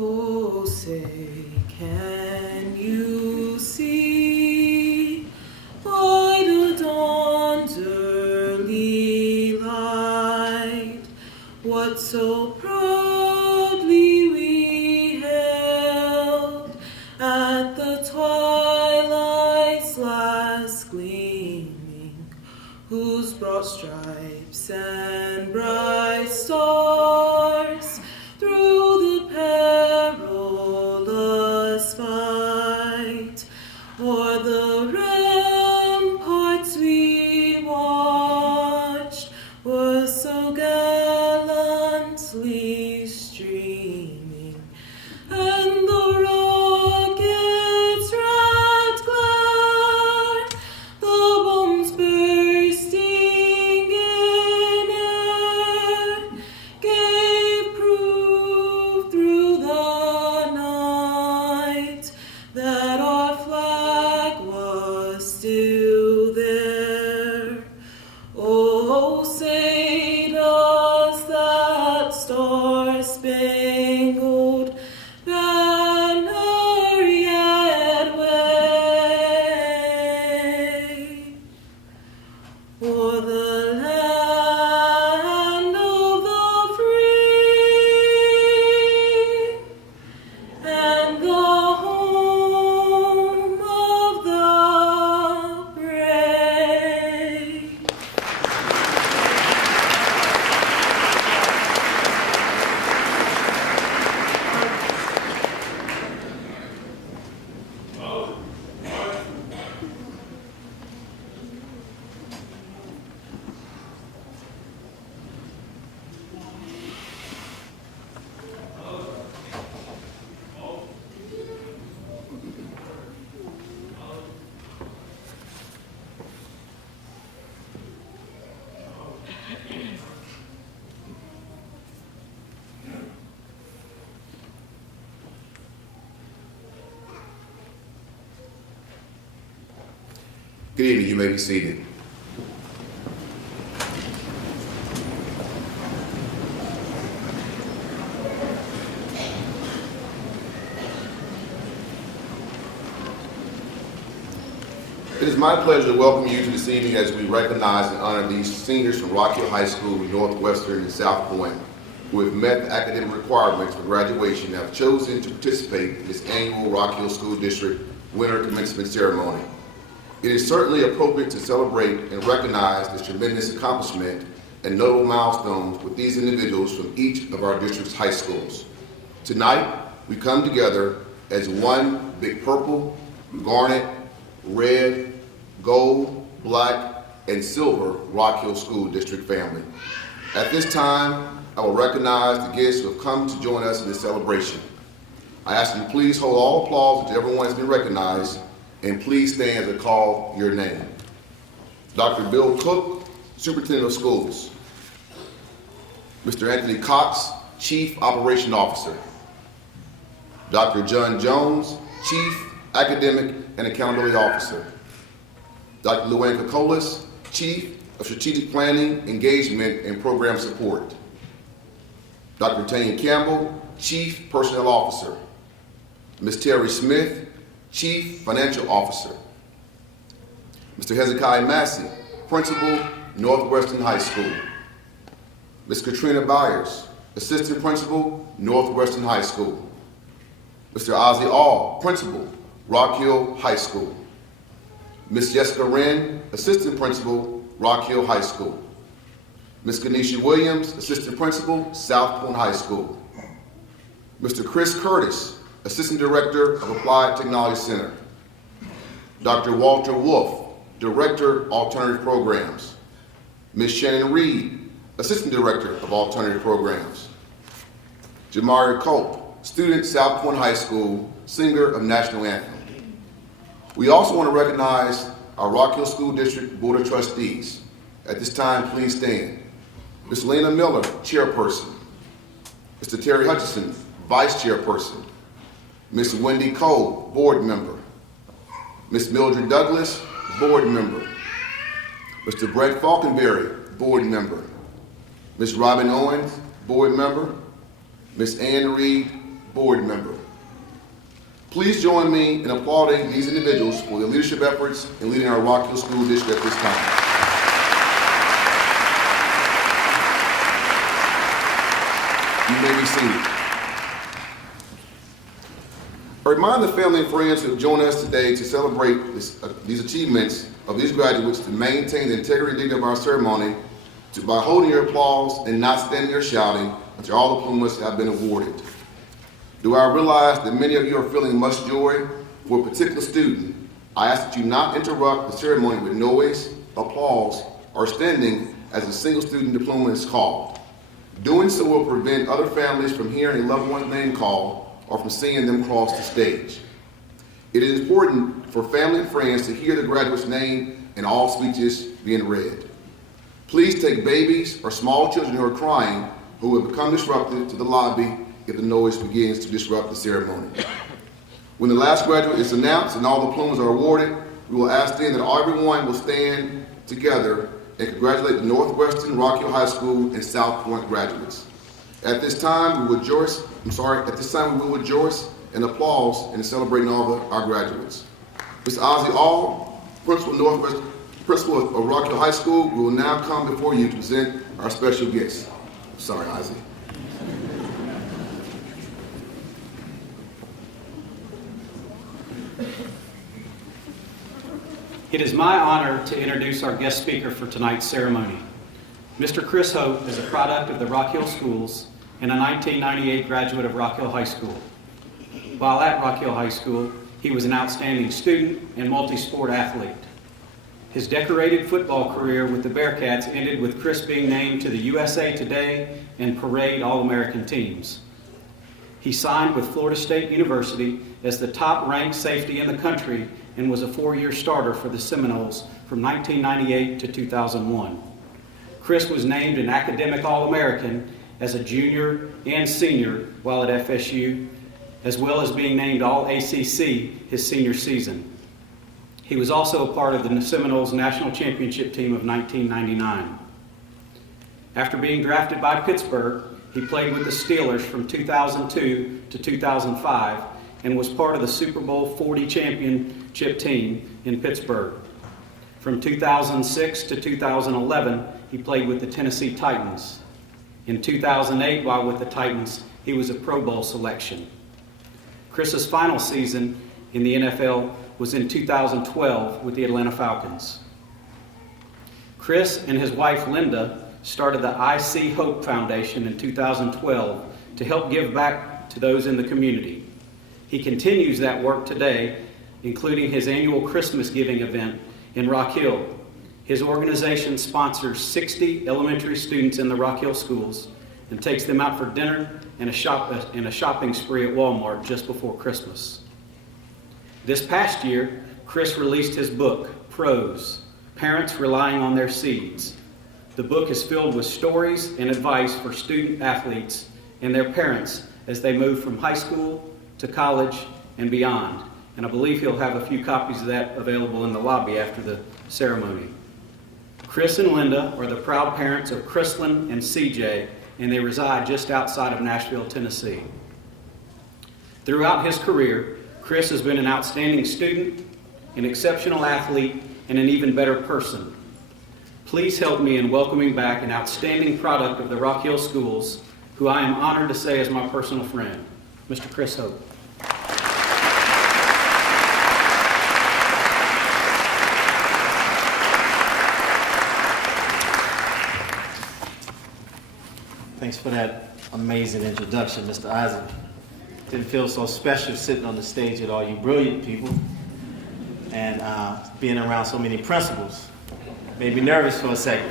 Oh, say, can you see by the dawn's early light what so proudly we held at the twilight's last gleaming, whose broad stripes and bright stars through the perilous fight o'er the ramparts we watched were so gallantly streaming, and the rocket's red glare, the bombs bursting in air, gave proof through the night that our flag was still there. Oh, say does that star-spangled banner yet wave o'er the land of the free and the home of the brave? Good evening, you may be seated. It is my pleasure to welcome you to this evening as we recognize and honor these seniors from Rock Hill High School, Northwestern, and South Point who have met the academic requirements for graduation and have chosen to participate in this annual Rock Hill School District Winter Commencement Ceremony. It is certainly appropriate to celebrate and recognize this tremendous accomplishment and notable milestones with these individuals from each of our district's high schools. Tonight, we come together as one big purple, garnet, red, gold, black, and silver Rock Hill School District family. At this time, I will recognize the guests who have come to join us in this celebration. I ask you to please hold all applause until everyone has been recognized, and please stand as I call your name. Dr. Bill Cook, Superintendent of Schools. Mr. Anthony Cox, Chief Operation Officer. Dr. John Jones, Chief Academic and Accountability Officer. Dr. Luann Kokolas, Chief of Strategic Planning, Engagement, and Program Support. Dr. Tanya Campbell, Chief Personnel Officer. Ms. Terry Smith, Chief Financial Officer. Mr. Hezekiah Massey, Principal, Northwestern High School. Ms. Katrina Byers, Assistant Principal, Northwestern High School. Mr. Ozzie All, Principal, Rock Hill High School. Ms. Jessica Wren, Assistant Principal, Rock Hill High School. Ms. Kenesha Williams, Assistant Principal, South Point High School. Mr. Chris Curtis, Assistant Director of Applied Technology Center. Dr. Walter Wolf, Director, Alternative Programs. Ms. Shannon Reed, Assistant Director of Alternative Programs. Jamari Culp, student, South Point High School, singer of National Anthem. We also want to recognize our Rock Hill School District Board of Trustees. At this time, please stand. Ms. Lena Miller, Chairperson. Mr. Terry Hutchison, Vice Chairperson. Ms. Wendy Cole, Board Member. Ms. Mildred Douglas, Board Member. Mr. Brett Falconberry, Board Member. Ms. Robin Owens, Board Member. Ms. Ann Reed, board member. Please join me in applauding these individuals for their leadership efforts in leading our Rock Hill School District at this time. You may be seated. I remind the family and friends who have joined us today to celebrate these achievements of these graduates to maintain the integrity and dignity of our ceremony by holding your applause and not standing or shouting until all the diplomas have been awarded. Do I realize that many of you are feeling much joy for a particular student? I ask that you not interrupt the ceremony with noise, applause, or standing as a single student diploma is called. Doing so will prevent other families from hearing a loved one's name called or from seeing them cross the stage. It is important for family and friends to hear the graduate's name in all speeches being read. Please take babies or small children who are crying who have become disruptive to the lobby if the noise begins to disrupt the ceremony. When the last graduate is announced and all diplomas are awarded, we will ask then that everyone will stand together and congratulate the Northwestern Rock Hill High School and South Point graduates. At this time, we will rejoice and applause in celebrating all our graduates. Mr. Ozzie All, Principal of Rock Hill High School, will now come before you to present our special guests. Sorry, Ozzie. It is my honor to introduce our guest speaker for tonight's ceremony. Mr. Chris Hope is a product of the Rock Hill Schools and a 1998 graduate of Rock Hill High School. While at Rock Hill High School, he was an outstanding student and multi-sport athlete. His decorated football career with the Bearcats ended with Chris being named to the USA Today and Parade All-American teams. He signed with Florida State University as the top-ranked safety in the country and was a 4-year starter for the Seminoles from 1998 to 2001. Chris was named an Academic All-American as a junior and senior while at FSU, as well as being named All-ACC his senior season. He was also a part of the Seminoles national championship team of 1999. After being drafted by Pittsburgh, he played with the Steelers from 2002 to 2005 and was part of the Super Bowl 40 championship team in Pittsburgh. From 2006 to 2011, he played with the Tennessee Titans. In 2008, while with the Titans, he was a Pro Bowl selection. Chris's final season in the NFL was in 2012 with the Atlanta Falcons. Chris and his wife Linda started the I See Hope Foundation in 2012 to help give back to those in the community. He continues that work today, including his annual Christmas giving event in Rock Hill. His organization sponsors 60 elementary students in the Rock Hill schools and takes them out for dinner and a shopping spree at Walmart just before Christmas. This past year, Chris released his book, Pros, Parents Relying on Their Seeds. The book is filled with stories and advice for student athletes and their parents as they move from high school to college and beyond. And I believe he'll have a few copies of that available in the lobby after the ceremony. Chris and Linda are the proud parents of Chrislyn and CJ, and they reside just outside of Nashville, Tennessee. Throughout his career, Chris has been an outstanding student, an exceptional athlete, and an even better person. Please help me in welcoming back an outstanding product of the Rock Hill Schools, who I am honored to say is my personal friend, Mr. Chris Hope. Thanks for that amazing introduction, Mr. Isaac. Didn't feel so special sitting on the stage with all you brilliant people and being around so many principals. Made me nervous for a second.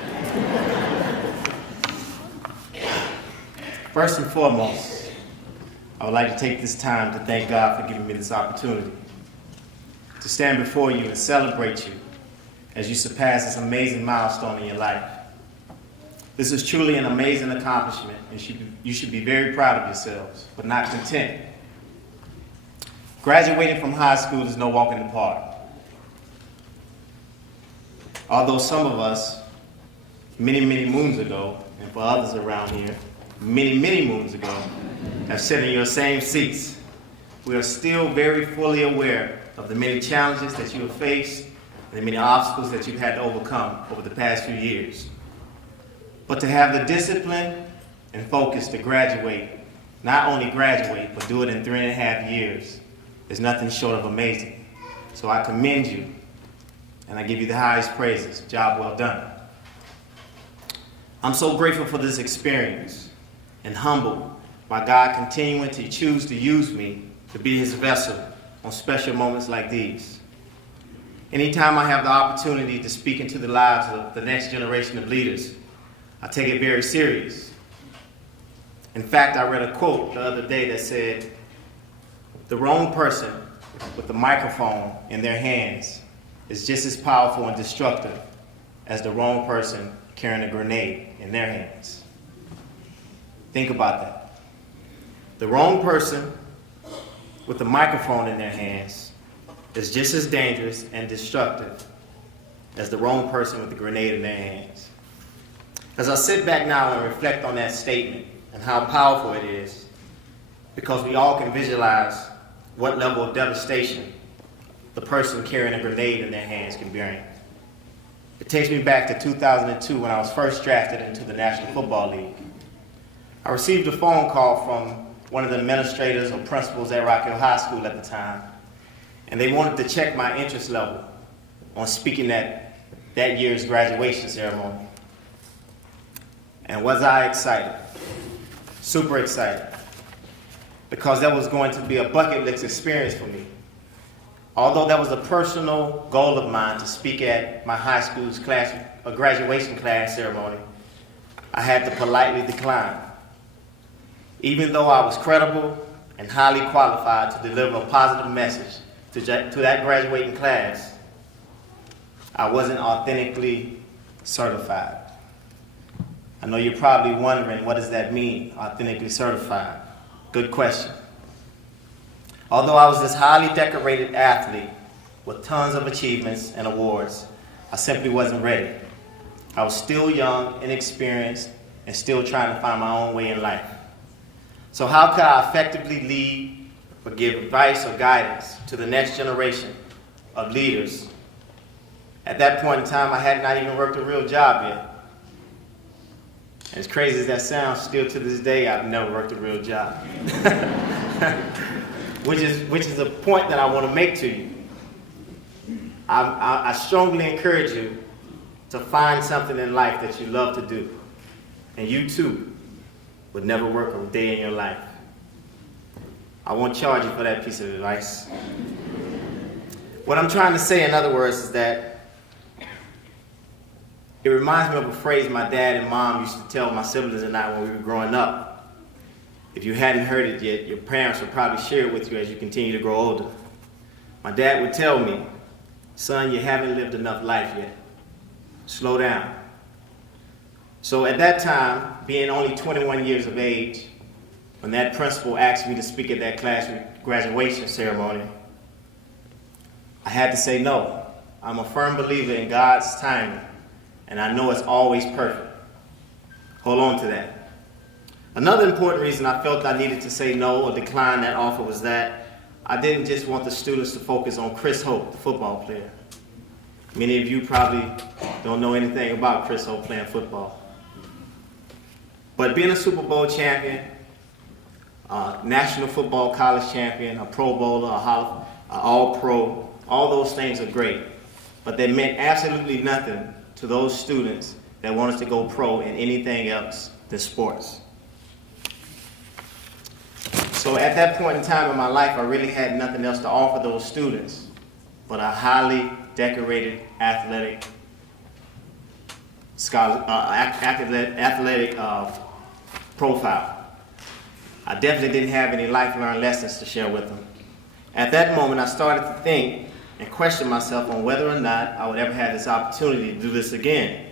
First and foremost, I would like to take this time to thank God for giving me this opportunity to stand before you and celebrate you as you surpass this amazing milestone in your life. This is truly an amazing accomplishment, and you should be very proud of yourselves, but not content. Graduating from high school is no walk in the park. Although some of us, many, many moons ago, and for others around here, many, many moons ago have sat in your same seats. We are still very fully aware of the many challenges that you have faced and the many obstacles that you've had to overcome over the past few years. But to have the discipline and focus to graduate, not only graduate, but do it in 3.5 years, is nothing short of amazing. So I commend you, and I give you the highest praises. Job well done. I'm so grateful for this experience and humbled by God continuing to choose to use me to be his vessel on special moments like these. Anytime I have the opportunity to speak into the lives of the next generation of leaders, I take it very serious. In fact, I read a quote the other day that said, "The wrong person with the microphone in their hands is just as powerful and destructive as the wrong person carrying a grenade in their hands." Think about that. The wrong person with the microphone in their hands is just as dangerous and destructive as the wrong person with the grenade in their hands. As I sit back now and reflect on that statement and how powerful it is, because we all can visualize what level of devastation the person carrying a grenade in their hands can bring. It takes me back to 2002 when I was first drafted into the National Football League. I received a phone call from one of the administrators or principals at Rock Hill High School at the time, and they wanted to check my interest level on speaking at that year's graduation ceremony. And was I excited? Super excited. Because that was going to be a bucket list experience for me. Although that was a personal goal of mine to speak at my high school's graduation class ceremony, I had to politely decline. Even though I was credible and highly qualified to deliver a positive message to that graduating class, I wasn't authentically certified. I know you're probably wondering, what does that mean, authentically certified? Good question. Although I was this highly decorated athlete with tons of achievements and awards, I simply wasn't ready. I was still young, inexperienced, and still trying to find my own way in life. So how could I effectively lead or give advice or guidance to the next generation of leaders? At that point in time, I had not even worked a real job yet. As crazy as that sounds, still to this day, I've never worked a real job. which is a point that I want to make to you. I strongly encourage you to find something in life that you love to do. And you too would never work a day in your life. I won't charge you for that piece of advice. What I'm trying to say, in other words, is that it reminds me of a phrase my dad and mom used to tell my siblings and I when we were growing up. If you hadn't heard it yet, your parents will probably share it with you as you continue to grow older. My dad would tell me, "Son, you haven't lived enough life yet. Slow down." So at that time, being only 21 years of age, when that principal asked me to speak at that class graduation ceremony, I had to say no. I'm a firm believer in God's timing, and I know it's always perfect. Hold on to that. Another important reason I felt I needed to say no or decline that offer was that I didn't just want the students to focus on Chris Hope, the football player. Many of you probably don't know anything about Chris Hope playing football. But being a Super Bowl champion, a National Football College champion, a Pro Bowler, a All-Pro, all those things are great. But they meant absolutely nothing to those students that wanted to go pro in anything else than sports. So at that point in time in my life, I really had nothing else to offer those students but a highly decorated athletic profile. I definitely didn't have any life-learned lessons to share with them. At that moment, I started to think and question myself on whether or not I would ever have this opportunity to do this again.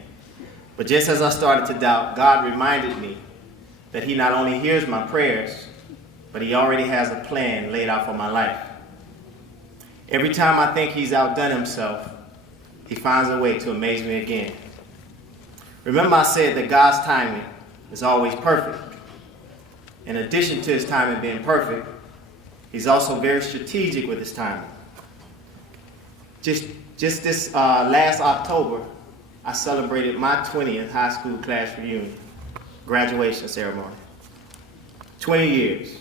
But just as I started to doubt, God reminded me that He not only hears my prayers, but He already has a plan laid out for my life. Every time I think He's outdone Himself, He finds a way to amaze me again. Remember I said that God's timing is always perfect. in addition to his timing being perfect, he's also very strategic with his timing. Just this last October, I celebrated my 20th high school class reunion, graduation ceremony. 20 years.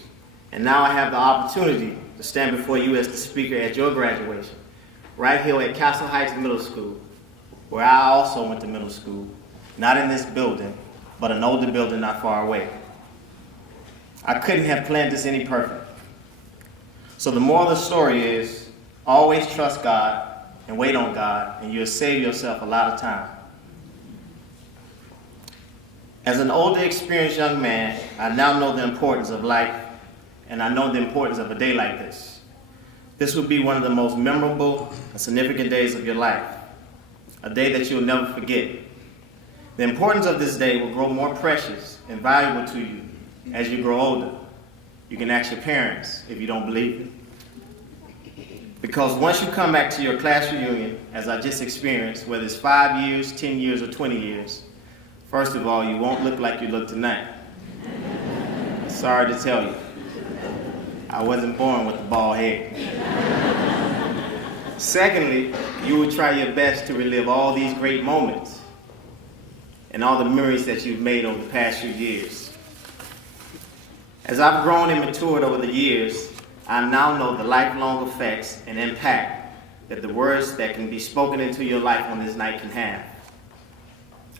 And now I have the opportunity to stand before you as the speaker at your graduation, right here at Castle Heights Middle School, where I also went to middle school, not in this building, but an older building not far away. I couldn't have planned this any perfect. So the moral of the story is, always trust God and wait on God, and you'll save yourself a lot of time. As an older, experienced young man, I now know the importance of life, and I know the importance of a day like this. This will be one of the most memorable and significant days of your life, a day that you'll never forget. The importance of this day will grow more precious and valuable to you as you grow older. You can ask your parents if you don't believe it. Because once you come back to your class reunion, as I just experienced, whether it's 5 years, 10 years, or 20 years, first of all, you won't look like you look tonight. Sorry to tell you, I wasn't born with a bald head. Secondly, you will try your best to relive all these great moments and all the memories that you've made over the past few years. As I've grown and matured over the years, I now know the lifelong effects and impact that the words that can be spoken into your life on this night can have.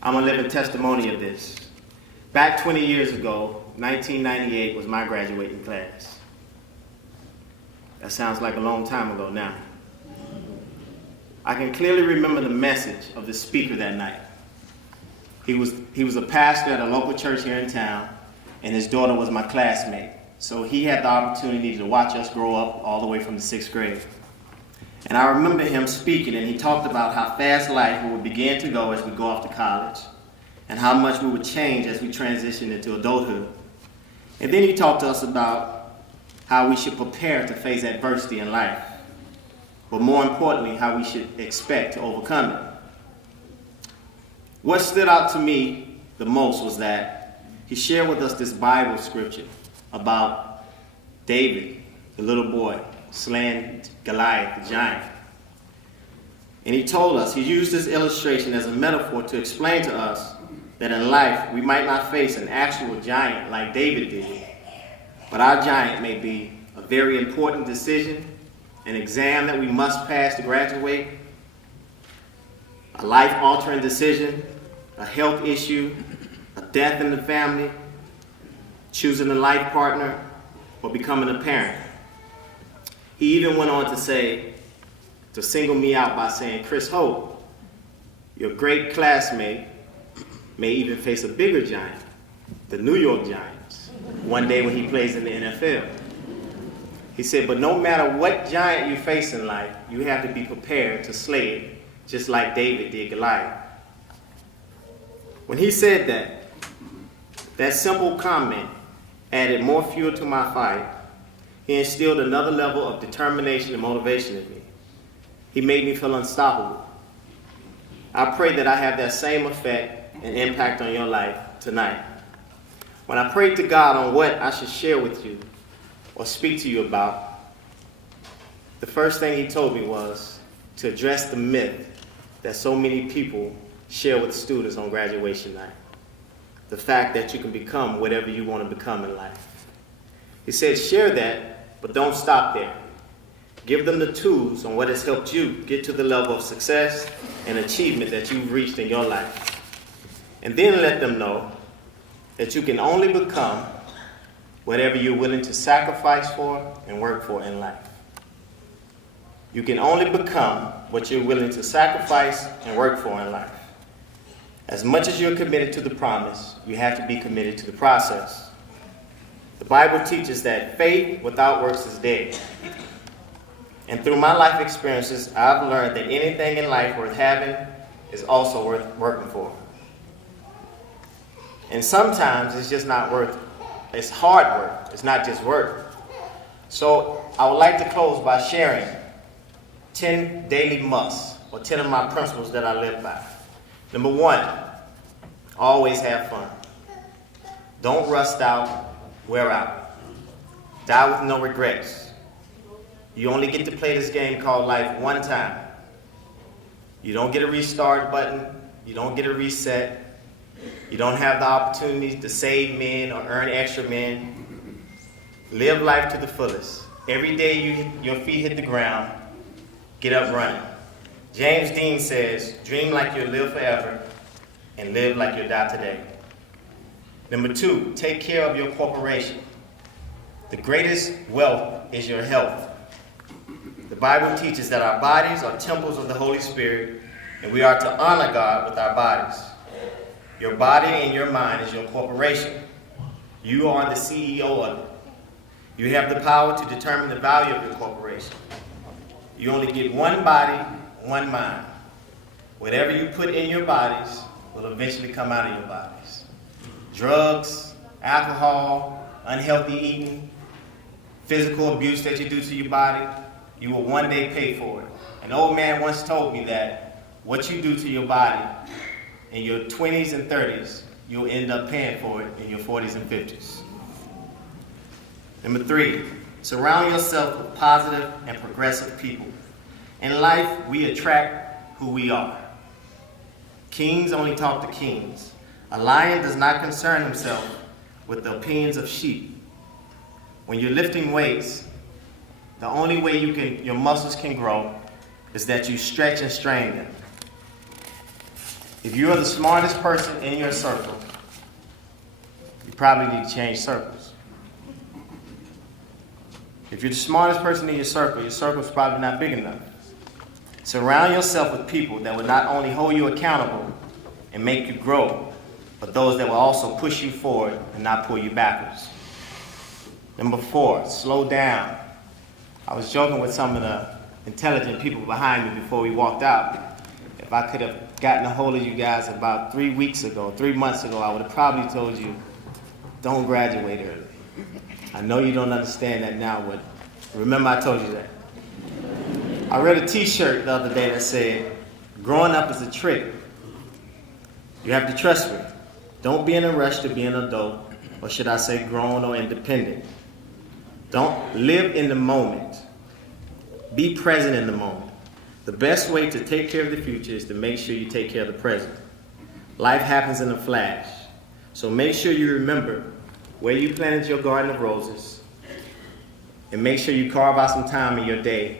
I'm a living testimony of this. Back 20 years ago, 1998 was my graduating class. That sounds like a long time ago now. I can clearly remember the message of the speaker that night. He was a pastor at a local church here in town, and his daughter was my classmate. So he had the opportunity to watch us grow up all the way from the 6th grade. And I remember him speaking, and he talked about how fast life would begin to go as we go off to college, and how much we would change as we transition into adulthood. And then he talked to us about how we should prepare to face adversity in life, but more importantly, how we should expect to overcome it. What stood out to me the most was that he shared with us this Bible scripture about David, the little boy, slaying Goliath, the giant. And he told us, he used this illustration as a metaphor to explain to us that in life we might not face an actual giant like David did, but our giant may be a very important decision, an exam that we must pass to graduate, a life-altering decision, a health issue, a death in the family, choosing a life partner, or becoming a parent. He even went on to single me out by saying, Chris Hope, your great classmate may even face a bigger giant, the New York Giants, one day when he plays in the NFL. He said, but no matter what giant you face in life, you have to be prepared to slay it, just like David did Goliath. When he said that simple comment added more fuel to my fight. He instilled another level of determination and motivation in me. He made me feel unstoppable. I pray that I have that same effect and impact on your life tonight. When I prayed to God on what I should share with you or speak to you about, the first thing he told me was to address the myth that so many people share with students on graduation night. The fact that you can become whatever you want to become in life. He said, share that, but don't stop there. Give them the tools on what has helped you get to the level of success and achievement that you've reached in your life. And then let them know that you can only become whatever you're willing to sacrifice for and work for in life. You can only become what you're willing to sacrifice and work for in life. As much as you're committed to the promise, you have to be committed to the process. The Bible teaches that faith without works is dead. And through my life experiences, I've learned that anything in life worth having is also worth working for. And sometimes it's just not worth it. It's hard work. It's not just work. So I would like to close by sharing 10 daily musts, or 10 of my principles that I live by. Number 1, always have fun. Don't rust out. wear out. Die with no regrets. You only get to play this game called life one time. You don't get a restart button. You don't get a reset. You don't have the opportunity to save men or earn extra men. Live life to the fullest. Every day your feet hit the ground, get up running. James Dean says, dream like you'll live forever and live like you'll die today. Number 2, take care of your corporation. The greatest wealth is your health. The Bible teaches that our bodies are temples of the Holy Spirit, and we are to honor God with our bodies. Your body and your mind is your corporation. You are the CEO of it. You have the power to determine the value of your corporation. You only get one body, one mind. Whatever you put in your bodies will eventually come out of your bodies. Drugs, alcohol, unhealthy eating, physical abuse that you do to your body, you will one day pay for it. An old man once told me that what you do to your body in your 20s and 30s, you'll end up paying for it in your 40s and 50s. Number 3, surround yourself with positive and progressive people. In life, we attract who we are. Kings only talk to kings. A lion does not concern himself with the opinions of sheep. When you're lifting weights, the only way your muscles can grow is that you stretch and strain them. If you are the smartest person in your circle, you probably need to change circles. If you're the smartest person in your circle is probably not big enough. Surround yourself with people that will not only hold you accountable and make you grow, but those that will also push you forward and not pull you backwards. Number 4, slow down. I was joking with some of the intelligent people behind me before we walked out. If I could have gotten a hold of you guys about 3 months ago, I would have probably told you, don't graduate early. I know you don't understand that now, but remember I told you that. I read a t-shirt the other day that said, growing up is a trick. You have to trust me. Don't be in a rush to be an adult, or should I say grown or independent. Don't live in the moment. Be present in the moment. The best way to take care of the future is to make sure you take care of the present. Life happens in a flash. So make sure you remember where you planted your garden of roses, and make sure you carve out some time in your day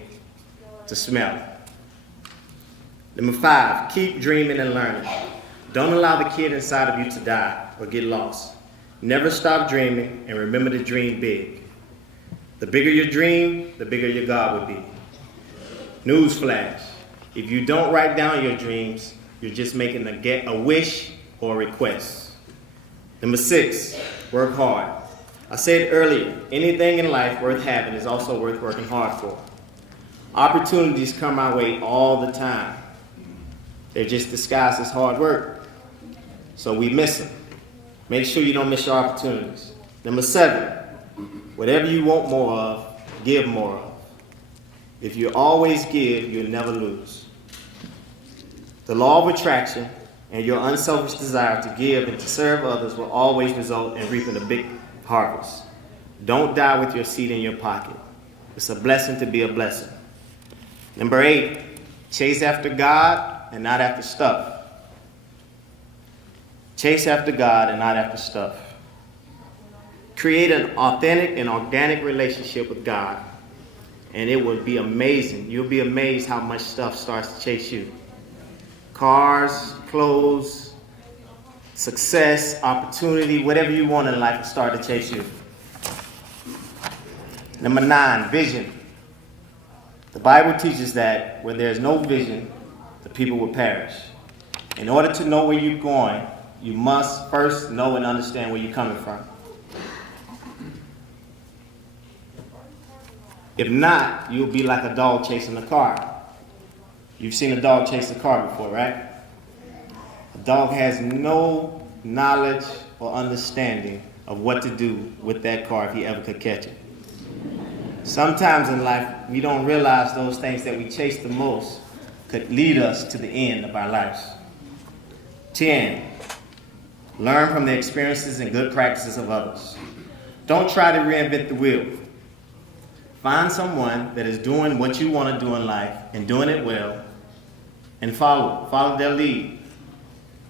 to smell it. Number 5, keep dreaming and learning. Don't allow the kid inside of you to die or get lost. Never stop dreaming, and remember to dream big. The bigger your dream, the bigger your God will be. Newsflash, if you don't write down your dreams, you're just making a wish or a request. Number 6, work hard. I said earlier, anything in life worth having is also worth working hard for. Opportunities come our way all the time. They're just disguised as hard work. So we miss them. Make sure you don't miss your opportunities. Number 7, whatever you want more of, give more of. If you always give, you'll never lose. The law of attraction and your unselfish desire to give and to serve others will always result in reaping a big harvest. Don't die with your seed in your pocket. It's a blessing to be a blessing. Number 8, chase after God and not after stuff. Chase after God and not after stuff. Create an authentic and organic relationship with God, and it will be amazing. You'll be amazed how much stuff starts to chase you. Cars, clothes, success, opportunity, whatever you want in life will start to chase you. Number 9, vision. The Bible teaches that where there's no vision, the people will perish. In order to know where you're going, you must first know and understand where you're coming from. If not, you'll be like a dog chasing a car. You've seen a dog chase a car before, right? A dog has no knowledge or understanding of what to do with that car if he ever could catch it. Sometimes in life, we don't realize those things that we chase the most could lead us to the end of our lives. 10, learn from the experiences and good practices of others. Don't try to reinvent the wheel. Find someone that is doing what you want to do in life and doing it well, and follow their lead.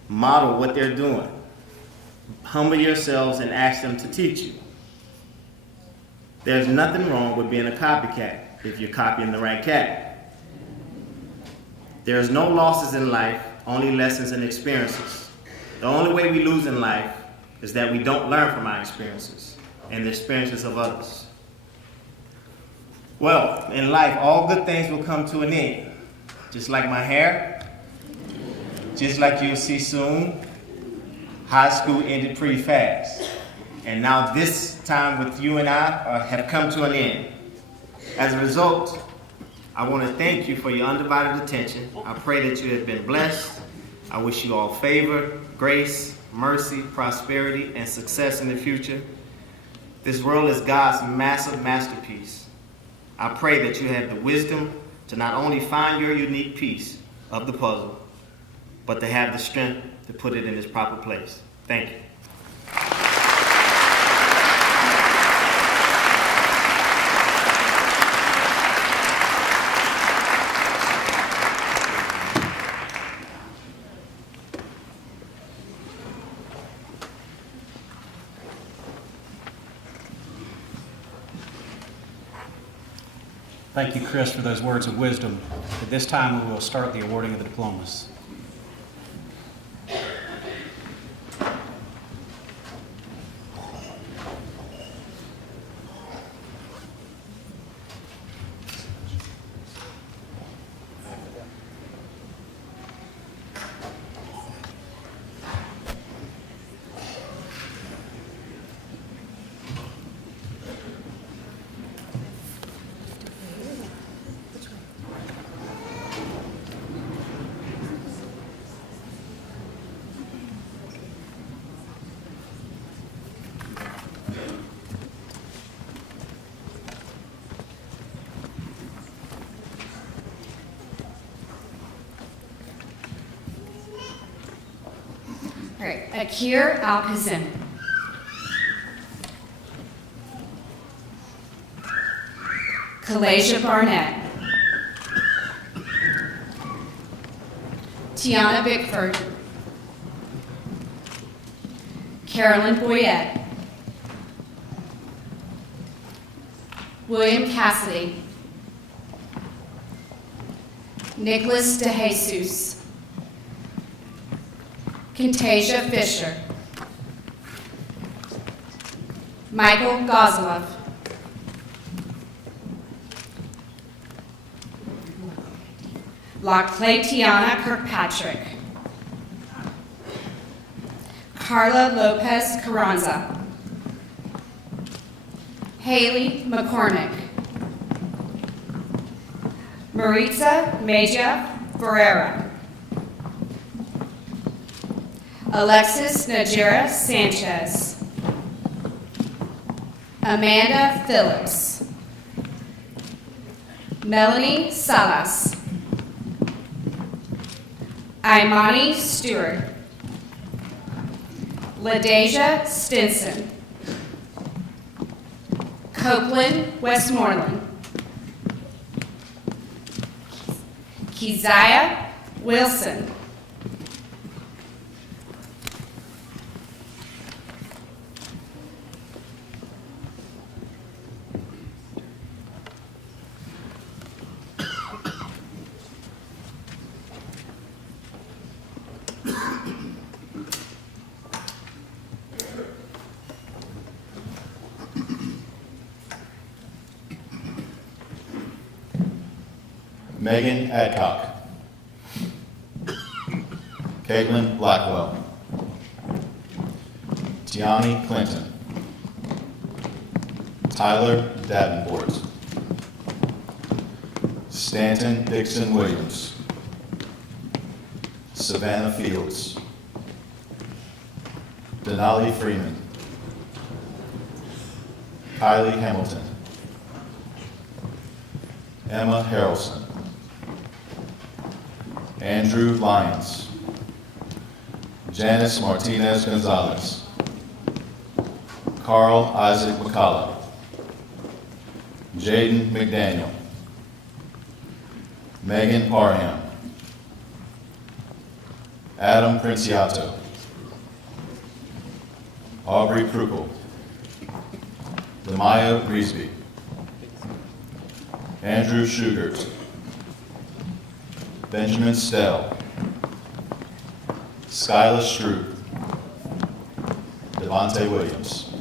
Model what they're doing. Humble yourselves and ask them to teach you. There's nothing wrong with being a copycat if you're copying the right cat. There's no losses in life, only lessons and experiences. The only way we lose in life is that we don't learn from our experiences and the experiences of others. Well, in life, all good things will come to an end. Just like my hair, just like you'll see soon, high school ended pretty fast. And now this time with you and I have come to an end. As a result, I want to thank you for your undivided attention. I pray that you have been blessed. I wish you all favor, grace, mercy, prosperity, and success in the future. This world is God's massive masterpiece. I pray that you have the wisdom to not only find your unique piece of the puzzle, but to have the strength to put it in its proper place. Thank you. Thank you, Chris, for those words of wisdom. At this time, we will start the awarding of the diplomas. All right, Akir Al-Kazim. Kalasia Barnett. Tiana Bickford. Carolyn Boyette. William Cassidy. Nicholas DeJesus. Contasia Fisher. Michael Gozlov. Laclatiana Kirkpatrick. Carla Lopez Carranza. Haley McCormick. Maritza Meja Ferreira. Alexis Najera Sanchez. Amanda Phillips. Melanie Salas. Imani Stewart. LaDeja Stinson. Copeland Westmoreland. Keziah Wilson. Megan Adcock. Caitlin Blackwell. Tiani Clinton. Tyler Davenport. Stanton Dixon Williams. Savannah Fields. Denali Freeman. Kylie Hamilton. Emma Harrelson. Andrew Lyons. Janice Martinez Gonzalez. Carl Isaac McCullough, Jaden McDaniel, Megan Parham, Adam Princiato, Aubrey Krupel, Demaya Griesby, Andrew Schugert, Benjamin Stell, Skylar Stroop, Devontae Williams.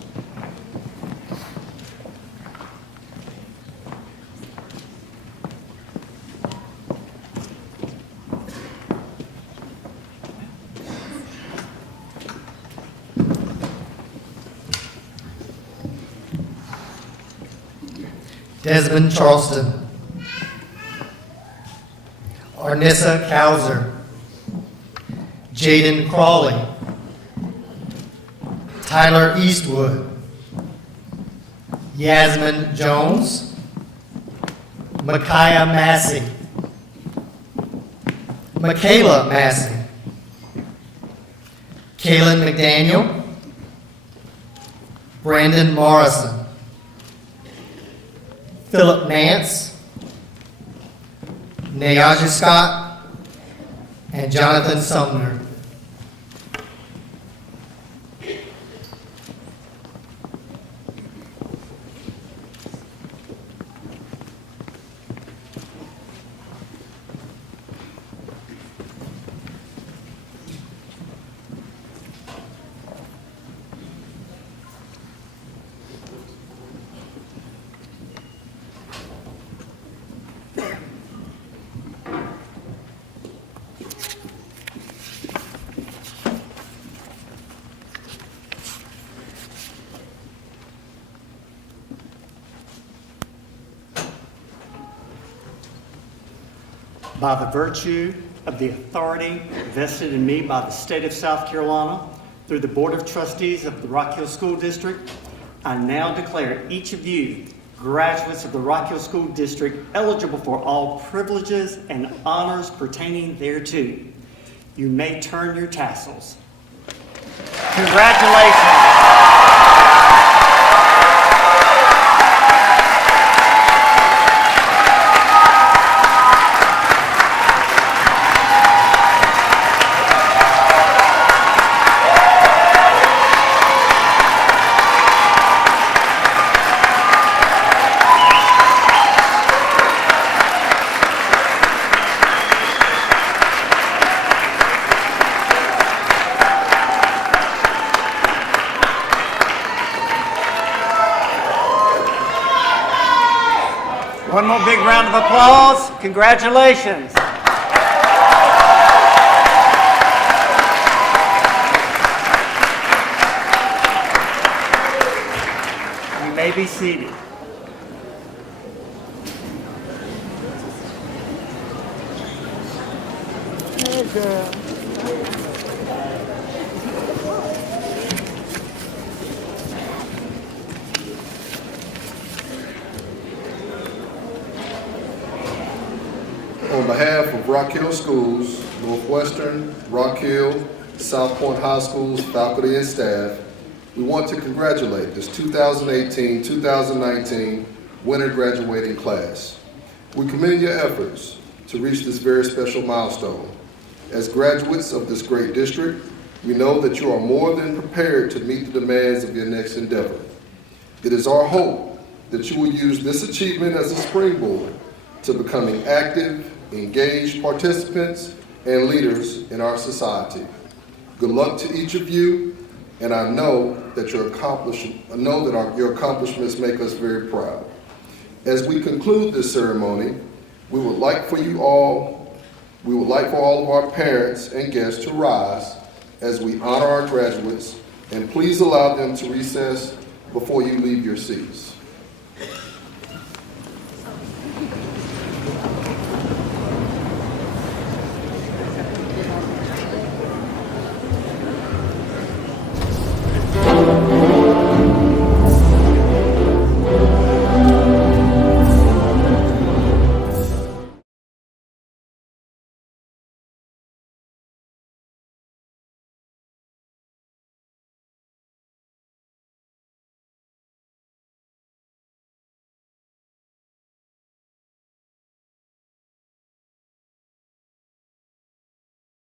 Desmond Charleston, Arnissa Cowser, Jaden Crawley, Tyler Eastwood, Yasmin Jones, Micaiah Massey, Michaela Massey, Kaylin McDaniel, Brandon Morrison, Philip Nance, Nayaja Scott, and Jonathan Sumner. By the virtue of the authority vested in me by the state of South Carolina through the Board of Trustees of the Rock Hill School District, I now declare each of you, graduates of the Rock Hill School District, eligible for all privileges and honors pertaining thereto. You may turn your tassels. Congratulations. One more big round of applause. Congratulations. You may be seated. Hey, girl. On behalf of Rock Hill Schools, Northwestern, Rock Hill, South Point High School's faculty and staff, we want to congratulate this 2018-2019 winter graduating class. We commend your efforts to reach this very special milestone. As graduates of this great district, we know that you are more than prepared to meet the demands of your next endeavor. It is our hope that you will use this achievement as a springboard to becoming active, engaged participants and leaders in our society. Good luck to each of you, and I know that your accomplishments make us very proud. As we conclude this ceremony, we would like for all of our parents and guests to rise as we honor our graduates, and please allow them to recess before you leave your seats.